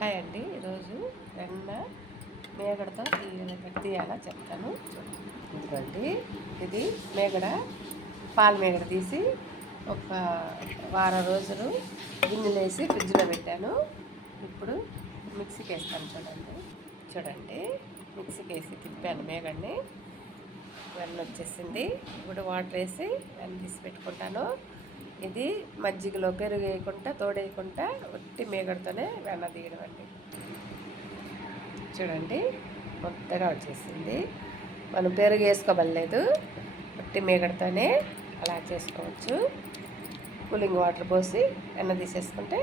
Hi అండి. ఈరోజు వెన్న మేగడతో తీయాలా చెప్తాను. ఇదిగోండి, ఇది మేగడ, పాల మేగడ తీసి ఒక వారం రోజులు గిన్నెలు వేసి ఫ్రిడ్జ్లో పెట్టాను. ఇప్పుడు మిక్సీకి వేస్తాను. చూడండి మిక్సీకి వేసి తిప్పాను మేగడ్ని. వెన్న వచ్చేసింది. ఇప్పుడు వాటర్ వేసి వెన్న తీసి పెట్టుకుంటాను. ఇది మజ్జిగలో పెరుగు వేయకుండా తోడేయకుండా ఒట్టి మేగడతోనే వెన్న తీయడం అండి. చూడండి కొత్తగా వచ్చేసింది. మనం పెరుగు వేసుకోవలేదు, ఒట్టి మేగడతోనే అలా చేసుకోవచ్చు. కూలింగ్ వాటర్ పోసి వెన్న తీసేసుకుంటే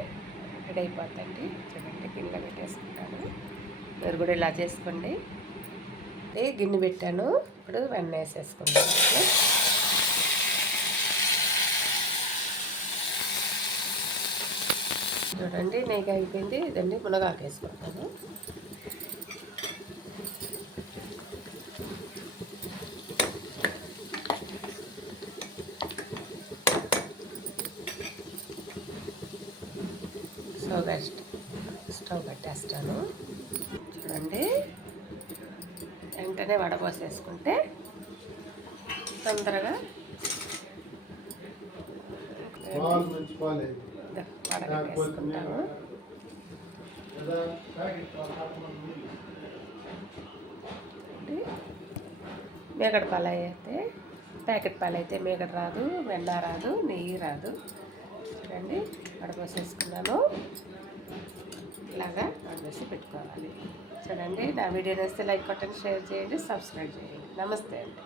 రెడీ అయిపోతుంది. చూడండి గిన్నెలో పెట్టేసుకుంటాను. మీరు కూడా ఇలా చేసుకోండి. గిన్నె పెట్టాను, ఇప్పుడు వెన్న వేసేసుకుంటాను. చూడండి నెయ్యి అయిపోయింది. ఇదండి మునగాకు వేసుకుంటాను. స్టవ్ కట్టేస్తాను. చూడండి వెంటనే వడపోసేసుకుంటే తొందరగా వడగట్టేసుకుంటాము. మేగడ పాలు అయితే ప్యాకెట్ పాలు అయితే మేగడ రాదు, వెన్న రాదు, నెయ్యి రాదు. చూడండి వడపోసేసుకున్నాను. ఇలాగా వడపోసి పెట్టుకోవాలి. చూడండి నా వీడియో నచ్చితే లైక్ కొట్టండి, షేర్ చేయండి, సబ్స్క్రైబ్ చేయండి. నమస్తే అండి.